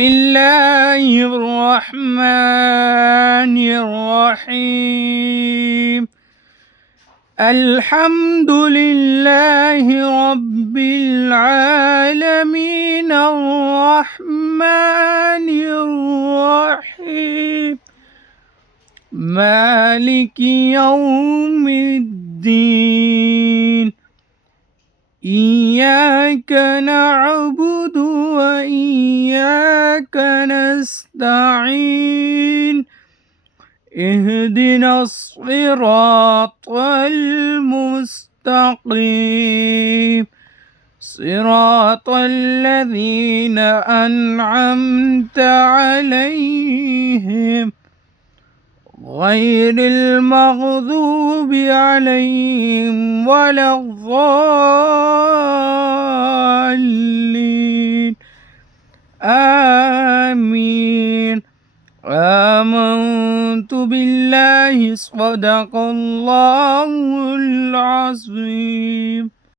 الله الرحمن الرحيم. الحمد لله رب العالمين الرحمن الرحيم مالك يوم الدين. إياك نعبد وإياك نستعين. اهدنا الصراط المستقيم صراط الذين أنعمت عليهم غير المغضوب عليهم ولا الضالين. آمين. آمنت بالله صدق الله العظيم.